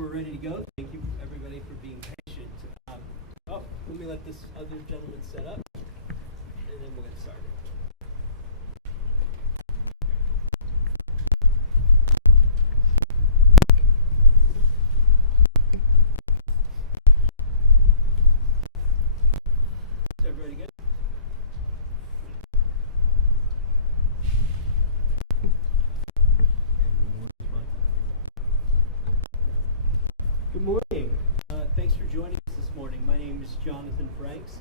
we're ready to go. Thank you, everybody, for being patient. Let me let this other gentleman set up, and then we'll get started. Is everybody good? Good morning. Thanks for joining us this morning. My name is Jonathan Franks.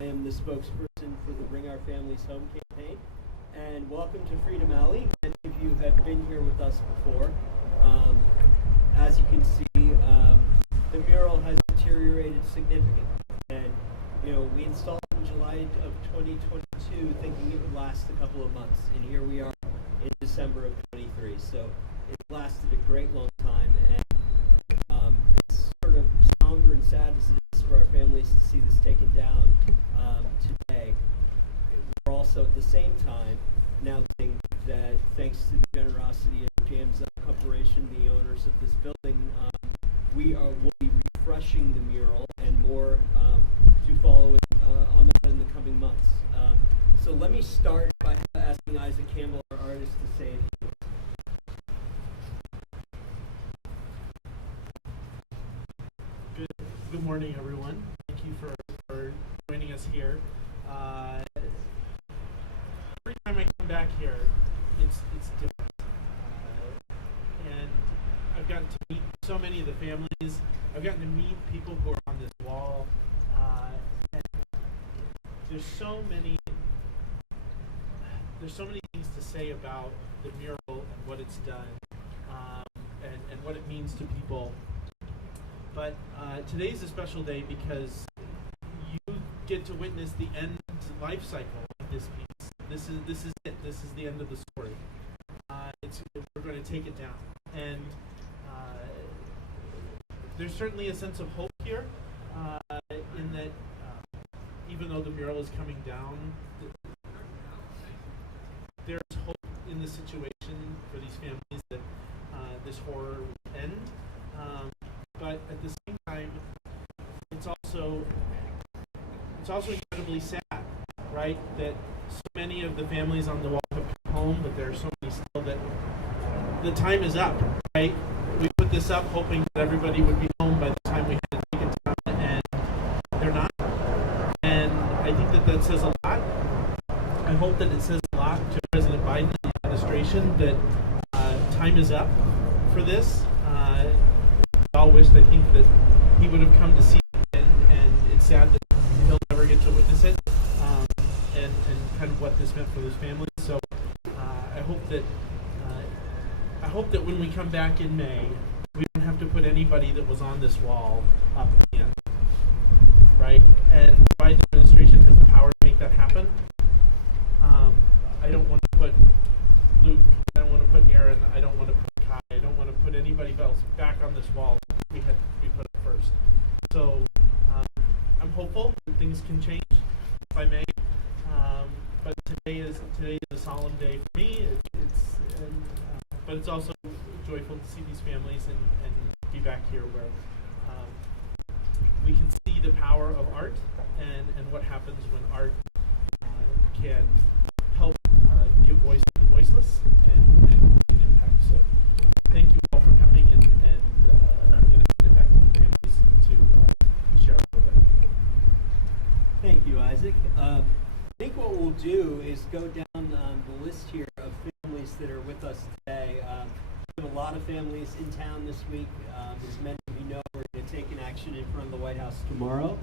I am the spokesperson for the Bring Our Families Home campaign. And welcome to Freedom Alley. Many of you have been here with us before. As you can see, the mural has deteriorated significantly. And, we installed it in July of 2022 thinking it would last a couple of months. And here we are in December of 23. So it lasted a great long time. And it's sort of somber and sad as it is for our families to see this taken down today. We're also at the same time announcing that thanks to the generosity of James Corporation, the owners of this building, will be refreshing the mural and more to follow on that in the coming months. So let me start by asking Isaac Campbell, our artist, to say a few words. Good morning, everyone. Thank you for joining us here. Every time I come back here, it's different. And I've gotten to meet so many of the families. I've gotten to meet people who are on this wall. And there's so many things to say about the mural and what it's done, and what it means to people. But today's a special day because you get to witness the end life cycle of this piece. This is it. This is the end of the story. We're going to take it down, and there's certainly a sense of hope here. In that, even though the mural is coming down, there's hope in the situation for these families that this horror will end. But at the same time, it's also incredibly sad, right? That so many of the families on the wall have come home, but there are so many still that the time is up, right? We put this up hoping that everybody would be home by the time we had to take it down, and they're not. And I think that says a lot. I hope that it says a lot to President Biden and the administration that time is up for this. I all wished, I think, that he would have come to see it, and it's sad that he'll never get to witness it, and kind of what this meant for those families. So I hope that when we come back in May, we don't have to put anybody that was on this wall up again, right? And the Biden administration has the power to make that happen. I don't want to put Luke, I don't want to put Aaron, I don't want to put Kai, I don't want to put anybody else back on this wall. We put it first. So I'm hopeful that things can change by May. But today is a solemn day for me. But it's also joyful to see these families and be back here where we can see the power of art and what happens when art can help give voice to the voiceless and make an impact. So thank you all for coming, and I'm going to hand it back to the families to share a little bit. Thank you, Isaac. I think what we'll do is go down the list here of families that are with us today. We have a lot of families in town this week. As many of you know, we're going to take an action in front of the White House tomorrow.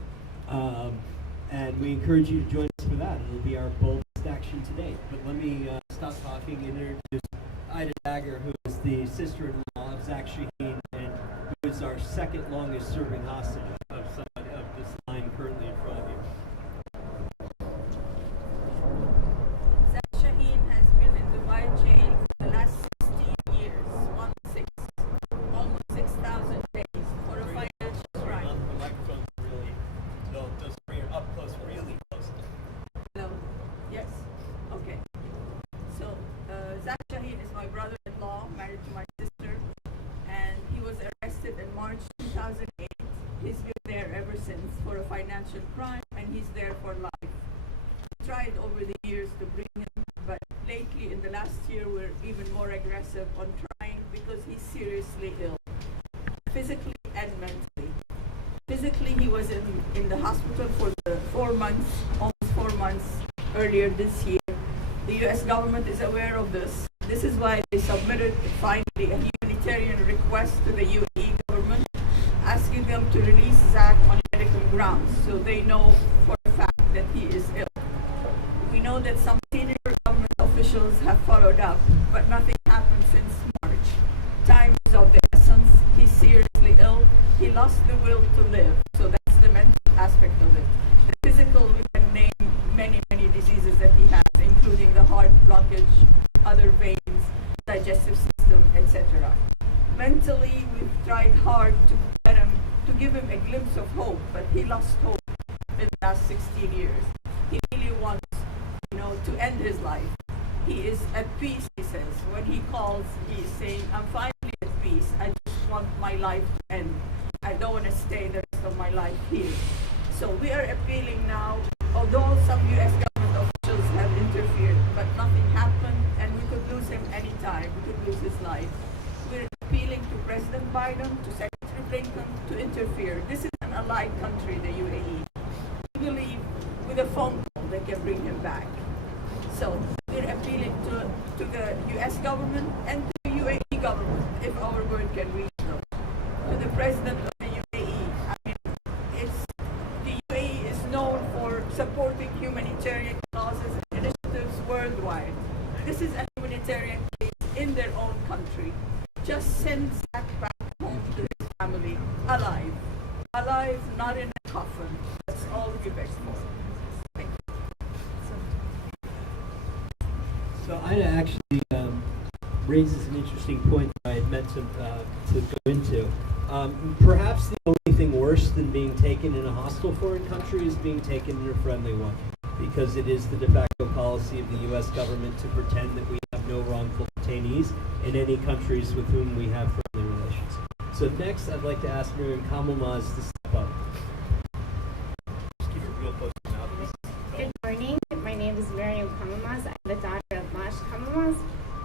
And we encourage you to join us for that. It'll be our boldest action to date. But let me stop talking and introduce Ida Dagger, who is the sister-in-law of Zach Shaheen, and who is our second longest serving hostage of this line currently in front of you. Zach Shaheen has been in Dubai jail for the last 16 years, almost 6,000 days for a financial crime. The microphone's really, those three are up close, really close. Hello? Yes? Okay. So, Zach Shaheen is my brother-in-law, married to my sister, and he was arrested arrested in March 2008. He's been there ever since for a financial crime, and he's there for life. We tried over the years to bring him, but lately in the last year we're even more aggressive on trying because he's seriously ill, physically and mentally. Physically, he was in the hospital for the 4 months, almost 4 months earlier this year. The U.S. government is aware of this. This is why they submitted finally a humanitarian request to the UAE government, asking them to release Zach on medical grounds, so they know for a fact that he is ill. We know that some senior government officials have followed up, but nothing happened since March. Time is of the essence. He's seriously ill. He lost the will to live, so that's the mental aspect of it. The physical, we can name many diseases that he has, including the heart blockage, other veins, digestive system, etc. Mentally, we've tried hard to give him a glimpse of hope, but he lost hope in the last 16 years. He really wants, to end his life. He is at peace, he says. When he calls, he's saying, I'm finally at peace. I just want my life to end. I don't want to stay the rest of my life here. So we are appealing now, although some U.S. government officials have interfered, but nothing happened, and we could lose him anytime. We could lose his life. We're appealing to President Biden, to Secretary Blinken, to interfere. This is an allied country, the UAE. We believe with a phone call they can bring him back. So we're appealing to the U.S. government and to the UAE government, if our word can reach them. To the President of the UAE, the UAE is known for supporting humanitarian causes and initiatives worldwide. This is a humanitarian case in their own country. Just send Zach back home to his family, alive. Alive, not in a coffin. That's all we beg for. Thank you. So Ida actually raises an interesting point that I had meant to go into. Perhaps the only thing worse than being taken in a hostile foreign country is being taken in a friendly one, because it is the de facto policy of the U.S. government to pretend that we have no wrongful detainees in any countries with whom we have friendly relations. So next, I'd like to ask Miriam Kamelmaz to step up. Just keep it real close to the mouth. Good morning. My name is Miriam Kamelmaz. I'm the daughter of Mash Kamelmaz,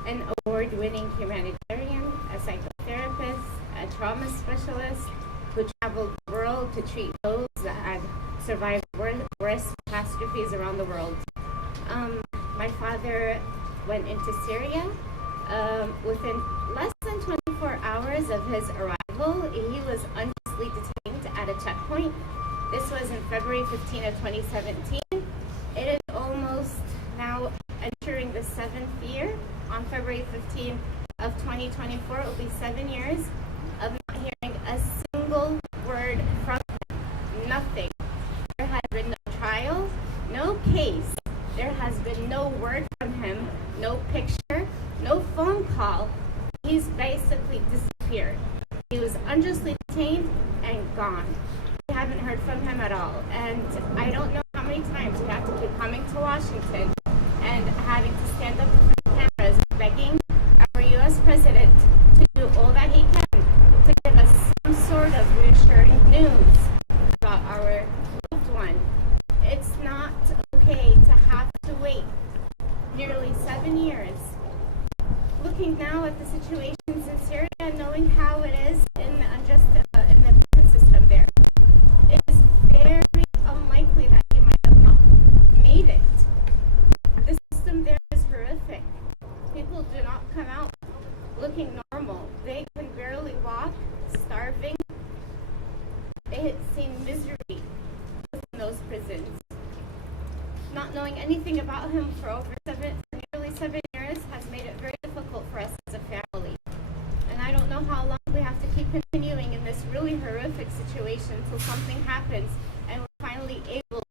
an award-winning humanitarian, a psychotherapist, a trauma specialist who traveled the world to treat those that had survived worst catastrophes around the world. My father went into Syria. Within less than 24 hours of his arrival, he was unjustly detained at a checkpoint. This was in February 15 of 2017. It is almost now entering the 7th year. On February 15 of 2024, it will be 7 years of not hearing a single word from him. Nothing. There has been no trial, no case. There has been no word from him, no picture, no phone call. He's basically disappeared. He was unjustly detained and gone. We haven't heard from him at all. And I don't know how many times we have to keep coming to Washington and having to stand up in front of cameras begging our U.S. president to do all that he can to give us some sort of reassuring news about our loved one. It's not okay to have to wait nearly 7 years. Looking now at the situations in Syria, knowing how it is in the prison system there, it is very unlikely that he might have not made it. The system there is horrific. People do not come out looking normal. They can barely walk, starving. They had seen misery within those prisons. Not knowing anything about him for nearly 7 years has made it very difficult for us as a family. And I don't know how long we have to keep continuing in this really horrific situation until something happens and we're finally able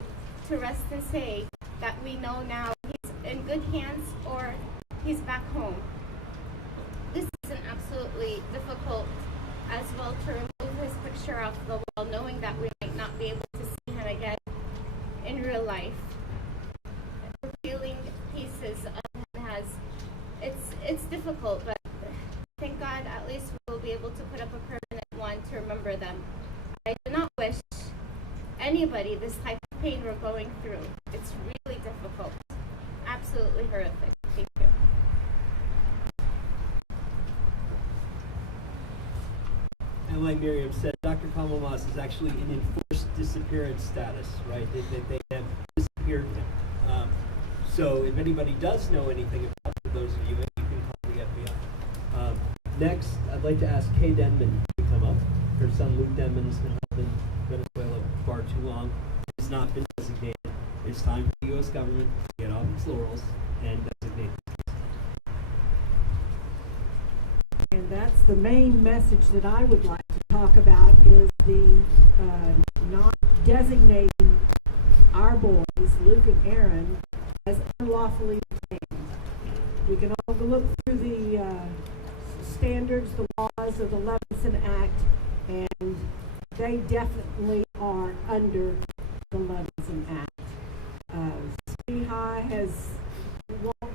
to rest and say that we know now he's in good hands or he's back home. This is an absolutely difficult as well to remove his picture off the wall, knowing that we might not be able to see him again in real life. Revealing pieces of him it's difficult, but thank God at least we'll be able to put up a permanent one to remember them. I do not wish anybody this type of pain we're going through. It's really difficult. Absolutely horrific. Thank you. And like Miriam said, Dr. Kamamas is actually in enforced disappearance status, right? They have disappeared him. So if anybody does know anything about it, for those of you, you can call the FBI. Next, I'd like to ask Kay Denman to come up. Her son Luke Denman has been held in Venezuela far too long. He's not been designated. It's time for the U.S. government to get off its laurels and designate. And that's the main message that I would like to talk about is the not designating our boys, Luke and Aaron, as unlawfully detained. We can all look through the standards, the laws of the Levinson Act, and they definitely are under the Levinson Act. City High won't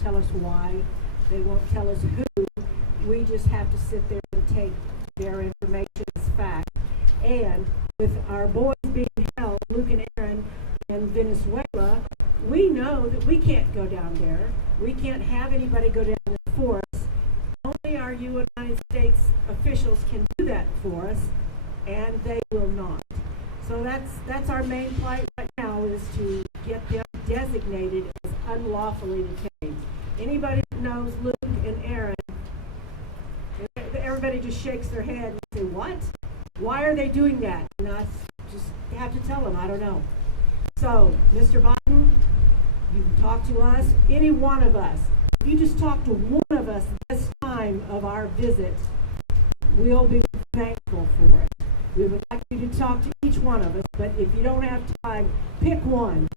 tell us why. They won't tell us who. We just have to sit there and take their information as fact. And with our boys being held, Luke and Aaron, in Venezuela, we know that we can't go down there. We can't have anybody go down there for us. Only our United States officials can do that for us, and they will not. So that's our main plight right now, is to get them designated as unlawfully detained. Anybody that knows Luke and Aaron, everybody just shakes their head and say, what? Why are they doing that? And I just have to tell them, I don't know. So, Mr. Biden, you can talk to us, any one of us. If you just talk to one of us this time of our visit, we'll be thankful for it. We would like you to talk to each one of us, but if you don't have time, pick one.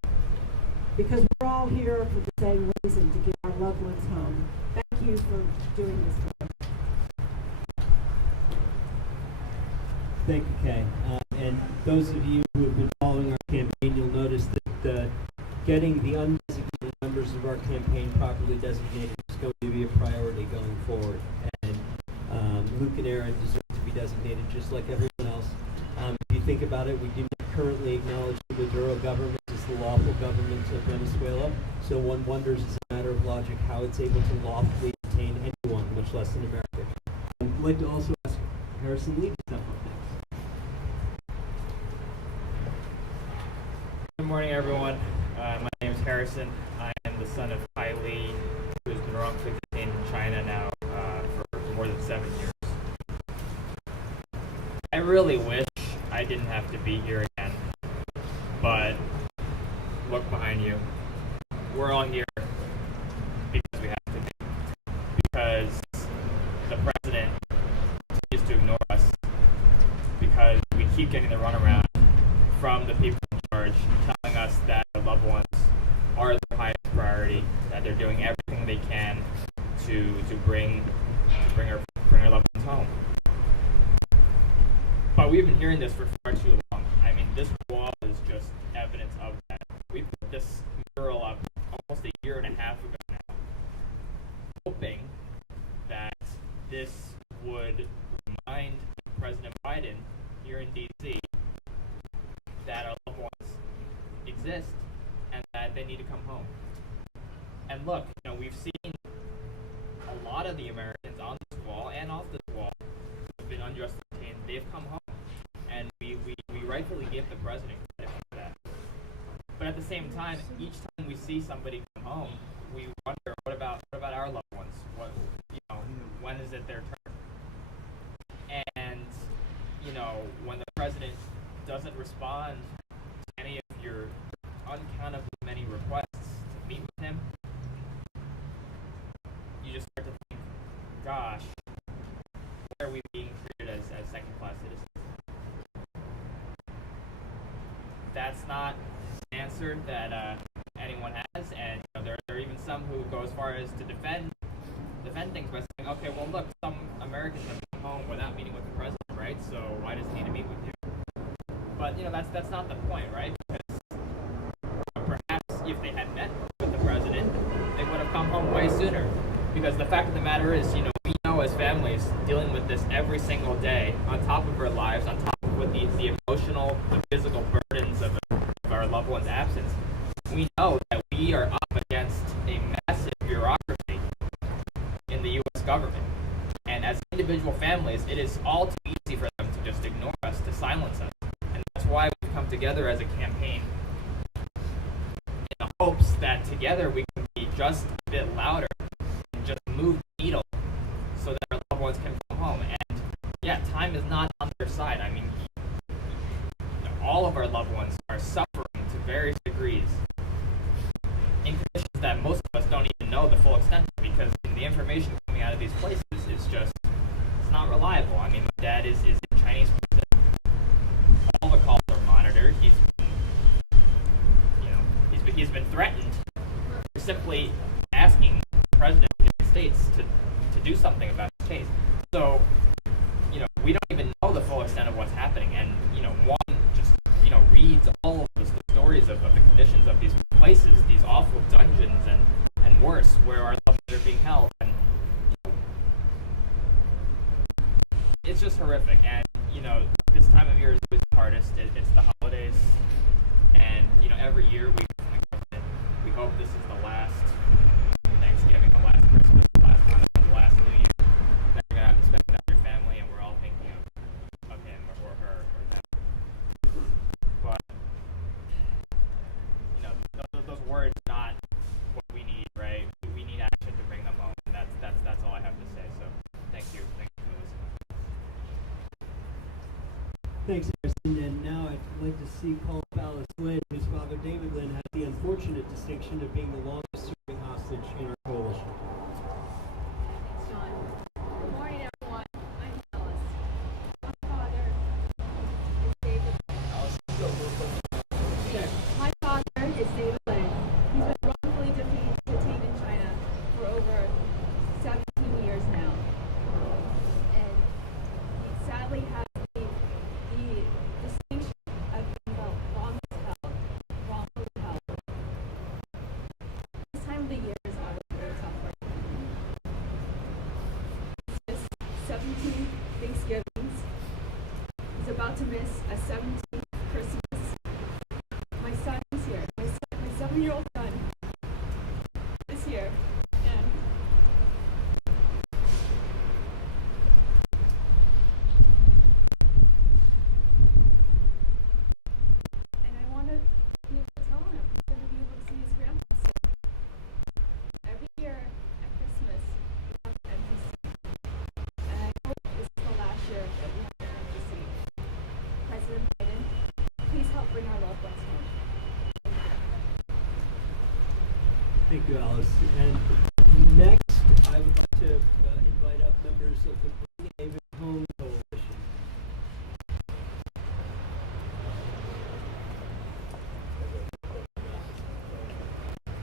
Because we're all here for the same reason, to get our loved ones home. Thank you for doing this for us. Thank you, Kay. And those of you who have been following our campaign, you'll notice that getting the undesignated members of our campaign properly designated is going to be a priority going forward. And Luke and Aaron deserve to be designated just like everyone else. If you think about it, we do not currently acknowledge the Maduro government as the lawful government of Venezuela. So one wonders, as a matter of logic, how it's able to lawfully detain anyone, much less in America. I'd like to also ask Harrison Lee to step up next. Good morning, everyone. My name is Harrison. I am the son of Kai Lee, who has been wrongfully detained in China now for more than 7 years. I really wish I didn't have to be here again, but look behind you. We're all here because we have to be. Because the president continues to ignore us. Because we keep getting the runaround from the people in charge, telling us that our loved ones are the highest priority, that they're doing everything they can to bring our loved ones home. But we've been hearing this for far too long. I mean, this wall is just evidence of that. We put this mural up almost a year and a half ago now, hoping that this would remind President Biden here in D.C. that our loved ones exist and that they need to come home. And look, we've seen a lot of the Americans on this wall and off this wall who've been unjustly detained. They've come home, and we rightfully give the president credit for that. But at the same time, each time we see somebody come home, we wonder, what about our loved ones? When is it their turn? And when the president doesn't respond to any of your uncountably many requests to meet with him, you just start to think, gosh, why are we being treated as second-class citizens? That's not an answer that anyone has, and there are even some who go as far as to defend things by saying, okay, well, look, some Americans have come home without meeting with the president, right? So why does he need to meet with you? But that's not the point, right? Because perhaps if they had met with the president, they would have come home way sooner. Because the fact of the matter is, we know know as families dealing with this every single day, on top of our lives, on top of with the emotional, the physical burdens of our loved one's absence, we know that we are up against a massive bureaucracy in the U.S. government. And as individual families, it is all too easy for them to just ignore us, to silence us. And that's why we've come together as a campaign in the hopes that together we can be just a bit louder and just move the needle so that our loved ones can come home. And yeah, time is not on their side. I mean, all of our loved ones are suffering to various degrees in conditions that most of us don't even know the full extent of, because the information coming out of these places is just, it's not reliable. I mean, my dad is in Chinese prison. All the calls are monitored. He's been threatened for simply asking the president of the United States to do something about his case. So, we don't even know the full extent of what's happening. And, one just, reads all of the stories of the conditions of these places, these awful dungeons and worse, where our loved ones are being held. And, it's just horrific. And, this time of year is always the hardest. It's the holidays. And, every year we hope this is the last Thanksgiving, the last Christmas, the last Hanukkah, the last New Year that you're going to have to spend with your family, and we're all thinking of him or her or them. But, those words not what we need, right? We need action to bring them home, and that's all I have to say. So, thank you for listening. Thanks, Harrison. And now I'd like to see call up Alice Lynn, whose father, David Lynn, has the unfortunate distinction of being the longest-serving hostage in our coalition. Thanks, John. Good morning, everyone. I'm Alice. My father is David. My father is David Lynn. He's been wrongfully detained in China for over 17 years now. And he sadly has the distinction of being the longest wrongfully held. This time of the year is always very tough for him. He's missed 17 Thanksgivings. He's about to miss a 17th Christmas. My son is here. My 7-year-old son is here. And I want to be able to tell him he's going to be able to see his grandpa soon. Every year at Christmas, we have an empty seat. And I hope this is the last year that we have an empty seat. President Biden, please help bring our loved ones home. Thank you, Alice. And next, I would like to invite up members of the Bring Haven Home Coalition.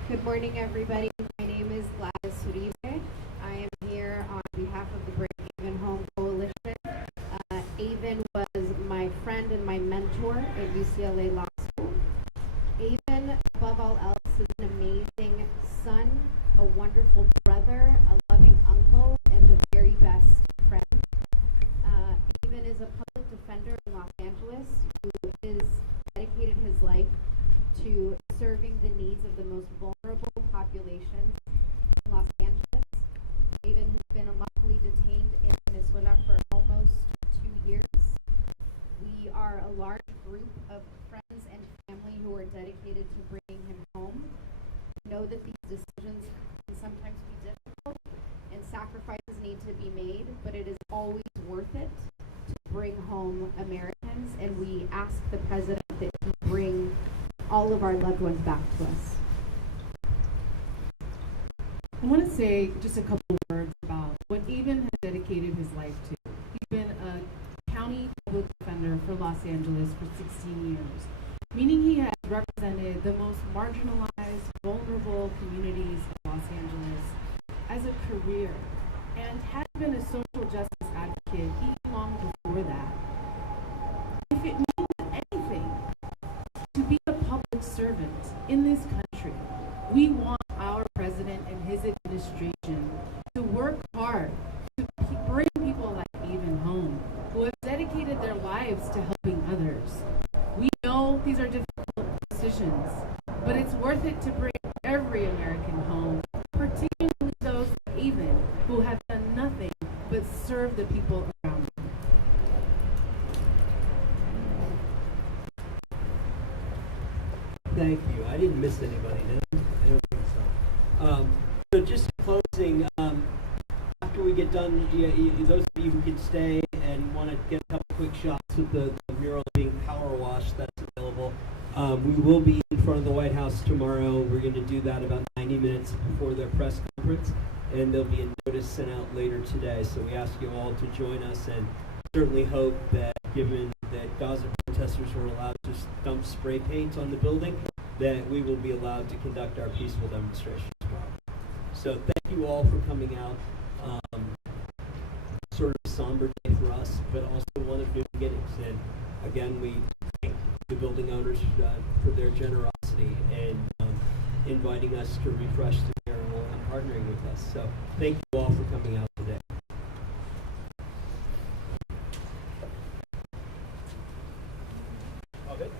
Good morning, everybody. My name is Gladys Uribe. I am here on behalf of the Bring Haven Home Coalition. Avon was my friend and my mentor at UCLA Law School. Avon, above all else, is an amazing son, a wonderful brother, a loving uncle, and the very best friend. Avon is a public defender in Los Angeles who has dedicated his life to serving the needs of the most vulnerable populations in Los Angeles. Avon has been unlawfully detained in Venezuela for almost 2 years. We are a large group of friends and family who are dedicated to bringing him home. We know that these decisions can sometimes be difficult and sacrifices need to be made, but it is always worth it to bring home Americans, and we ask the president that he bring all of our loved ones back to us. I want to say just a couple words about what Avon has dedicated his life to. He's been a county public defender for Los Angeles for 16 years, meaning he has represented the most marginalized, vulnerable communities of Los Angeles as a career, and has been a social justice advocate even long before that. If it means anything to be a public servant in this country, we want our president and his administration to work hard to serve the people around them. Thank you. I didn't miss anybody, did I? I don't think so. So just closing, after we get done, those of you who can stay and want to get a couple quick shots with the mural being power washed, that's available. We will be in front of the White House tomorrow. We're going to do that about 90 minutes before their press conference, and there'll be a notice sent out later today. So we ask you all to join us, and certainly hope that, given that Gaza protesters were allowed to dump spray paint on the building, that we will be allowed to conduct our peaceful demonstration tomorrow. So thank you all for coming out. Sort of a somber day for us, but also one of new beginnings. And again, we thank the building owners for their generosity and inviting us to refresh the mural and partnering with us. So thank you all for coming out today. Okay.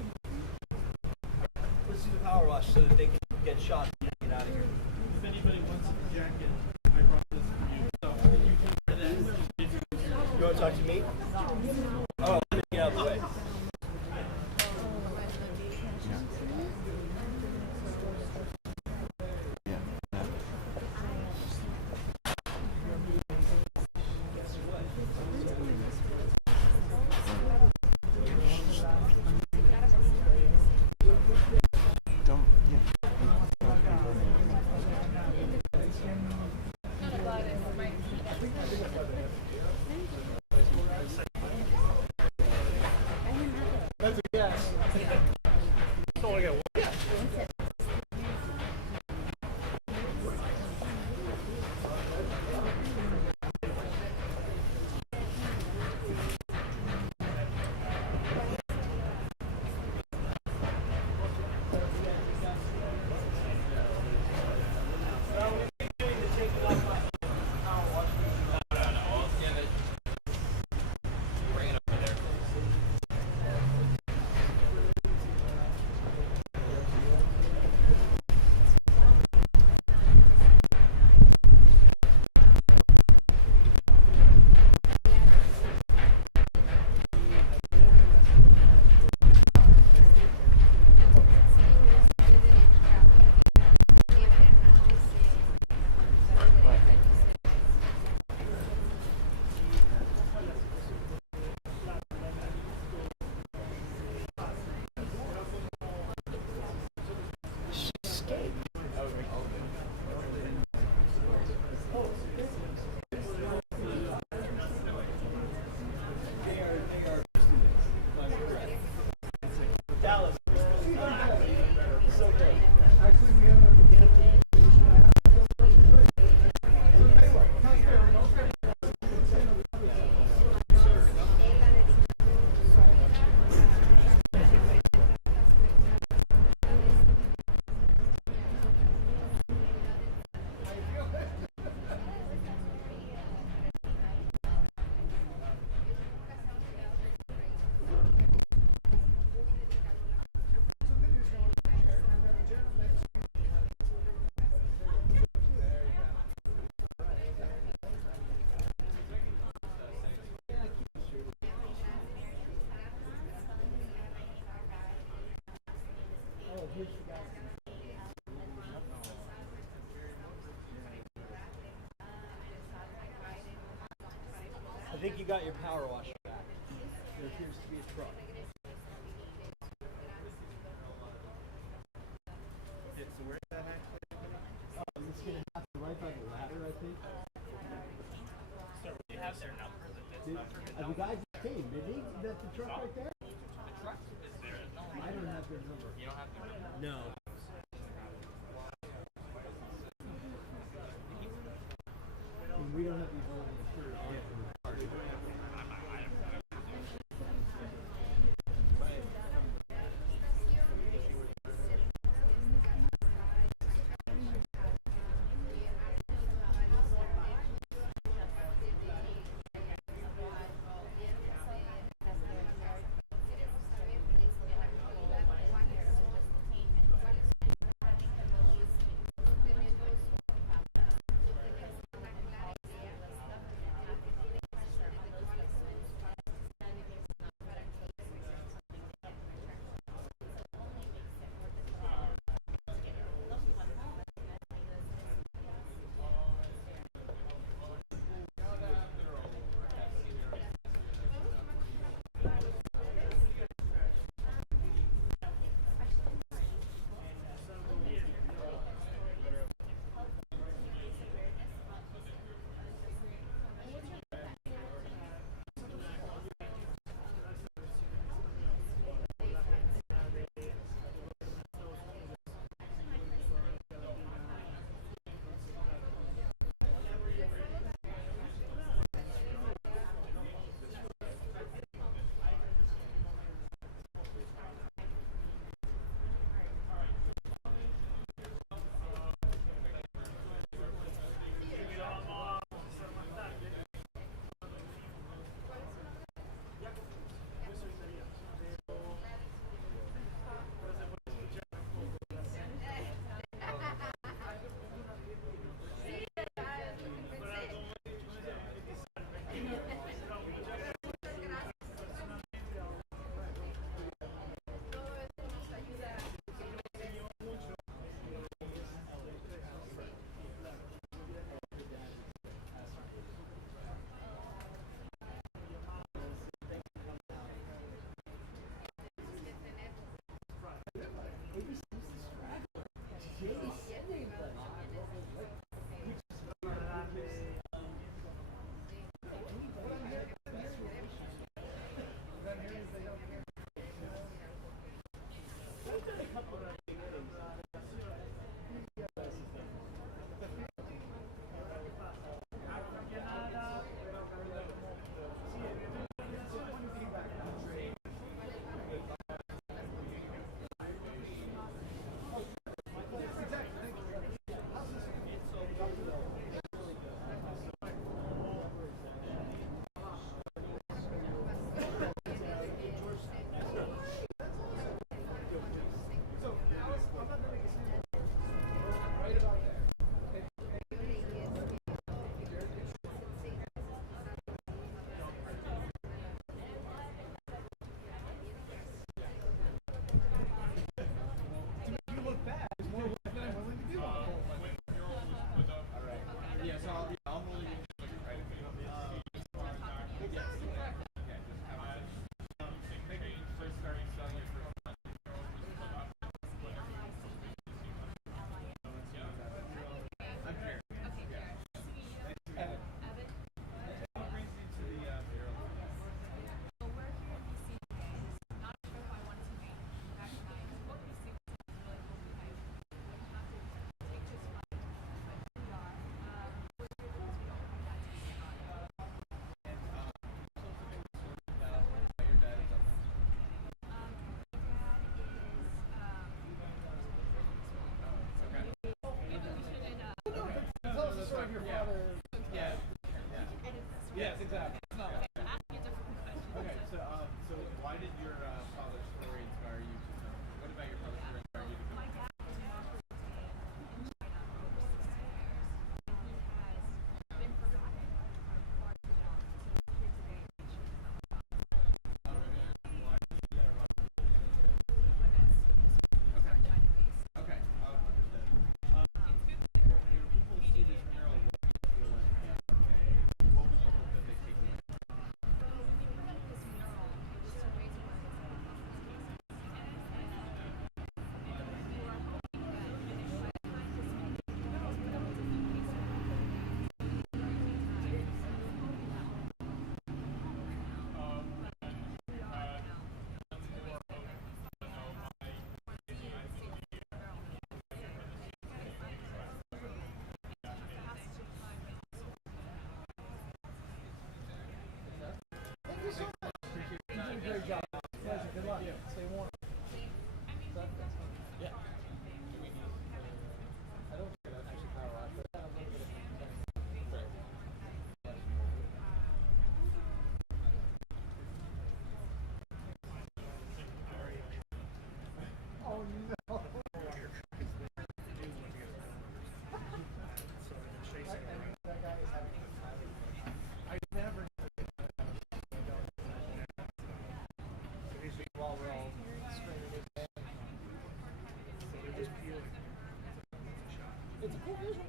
Let's do the power wash so that they can get shots and get out of here. If anybody wants a jacket, I brought this for you. So you can wear that. You want to talk to me? Oh, let me get out of the way. That's a guess. Don't want to get one. Dallas. I think you got your power washer back. There appears to be a truck. Yeah, so where's that actually? It's going to happen right by the ladder, I think. So you have their number, The guy just came, didn't he? Is that the truck right there? The truck is there. No, I don't have their number. you don't have their number. No. We don't have the ability to turn it on from the car. like your father. Yeah. Yes, exactly. No. Okay, so why did your father's story inspire you to come? What about your father's story inspired you to come? My dad was a master in China for 60 years, and he has been forgotten for far too long until here today. Okay. Understood. When people see this mural, what do you feel like? What would you hope that they take away? When we put up this mural, it was to raise awareness about hospice cases. And we were hoping that by the time this mural was put up, it's a few cases. Great job. Pleasure. Good luck. Stay warm. Yeah. I don't think that's actually power wash, but a little bit of Oh no. That guy is having I never while we're all screaming his name. So they're just peeling. It's a cool visual.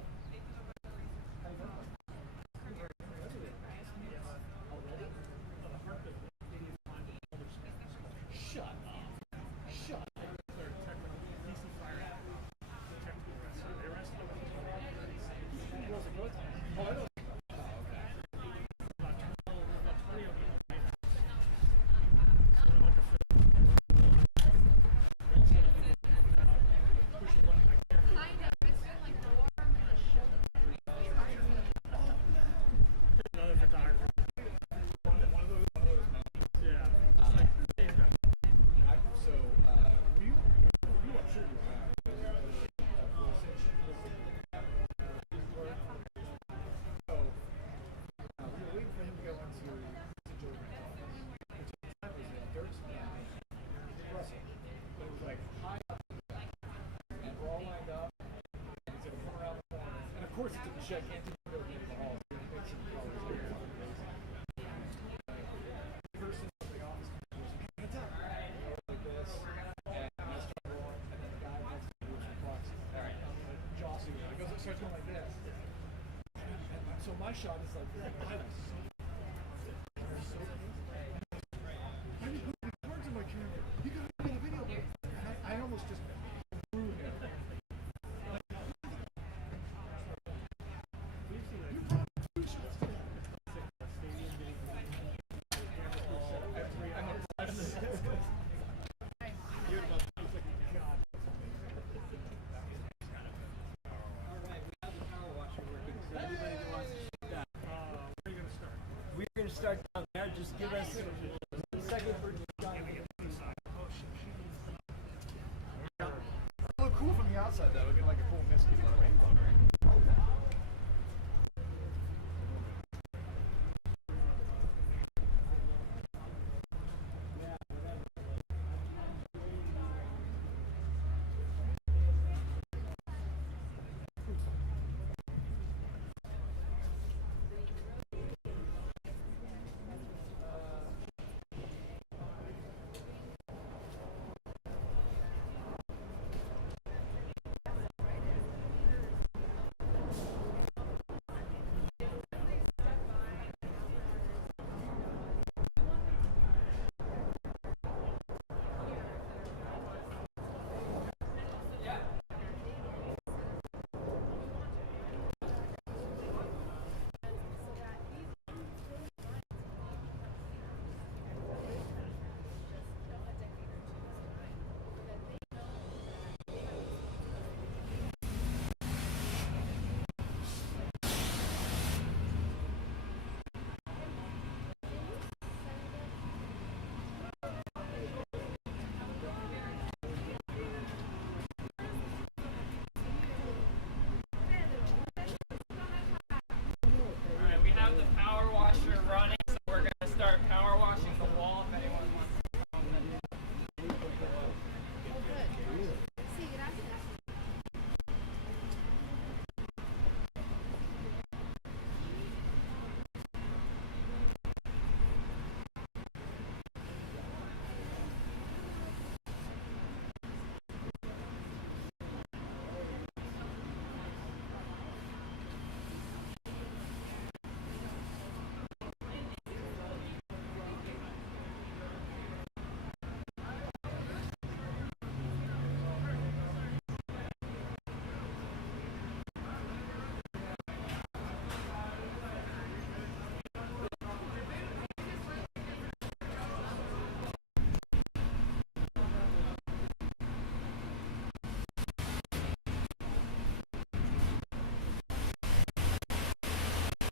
Shut up. Shut up. Oh, I don't. Of course, it's a gigantic building in the hall. Like this, and I start rolling, and then the guy next to me was flexing. Alright, I'm gonna jostle you. It starts going like this. And so my shot is like, I was so I didn't put any cards in my camera. You gotta be in a video. I almost just threw him. We're going to start down there. Just give us 1 second for John. Look cool from the outside though, looking like a cool misty.